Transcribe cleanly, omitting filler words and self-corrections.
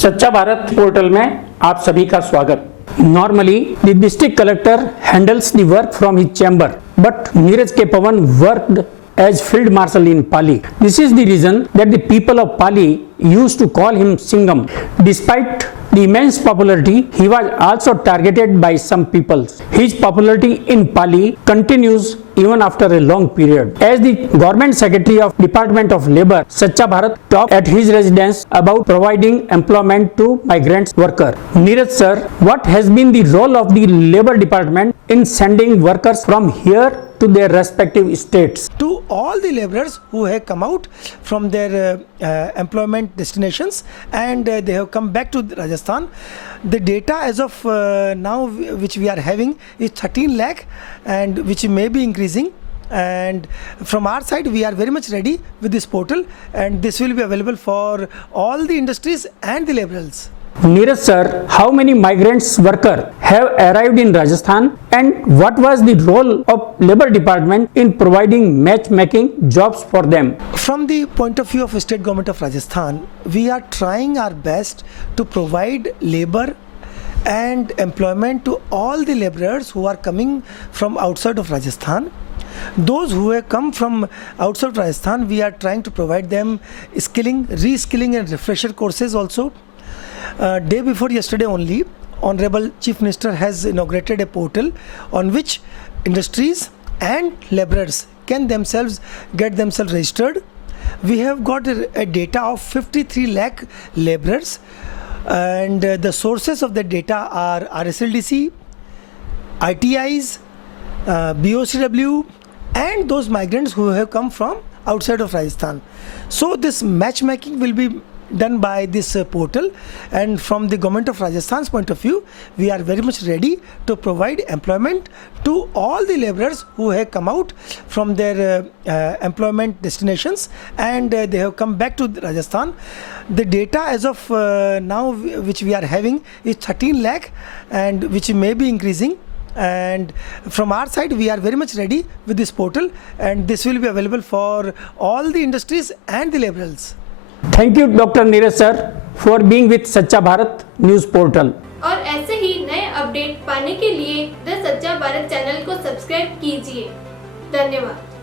सच्चा भारत पोर्टल में आप सभी का स्वागत। Normally, the district collector handles the work from his chamber, but Neeraj K. Pawan worked as field marshal in Pali. This is the reason that the people of Pali used to call him Singham. Despite the immense popularity, he was also targeted by some people. His popularity in Pali continues even after a long period. As the Government Secretary of Department of Labour, Sacha Bharat talked at his residence about providing employment to migrant workers. Neeraj sir, what has been the role of the Labour Department in sending workers from here to their respective states? To all the laborers who have come out from their employment destinations and they have come back to Rajasthan, the data as of now which we are having is 13 lakh and which may be increasing, and from our side we are very much ready with this portal, and this will be available for all the industries and the laborers. Neeraj sir, how many migrants workers have arrived in Rajasthan, and what was the role of Labour Department in providing matchmaking jobs for them? From the point of view of State Government of Rajasthan, we are trying our best to provide labour and employment to all the labourers who are coming from outside of Rajasthan. Those who have come from outside Rajasthan, we are trying to provide them skilling, reskilling and refresher courses also. Day before yesterday only, Honorable Chief Minister has inaugurated a portal on which industries and laborers can themselves get themselves registered. We have got a data of 53 lakh laborers, and the sources of the data are RSLDC, ITIs, BOCW and those migrants who have come from outside of Rajasthan. So this matchmaking will be done by this portal, and from the government of Rajasthan's point of view, we are very much ready to provide employment to all the laborers who have come out from their employment destinations and they have come back to Rajasthan. The data as of now which we are having is 13 lakh and which may be increasing, and from our side we are very much ready with this portal, and this will be available for all the industries and the laborers. Thank you Dr. Neeraj sir for being with सच्चा Bharat news portal. और ऐसे ही नए update पाने के लिए the सच्चा Bharat channel को subscribe कीजिए। धन्यवाद।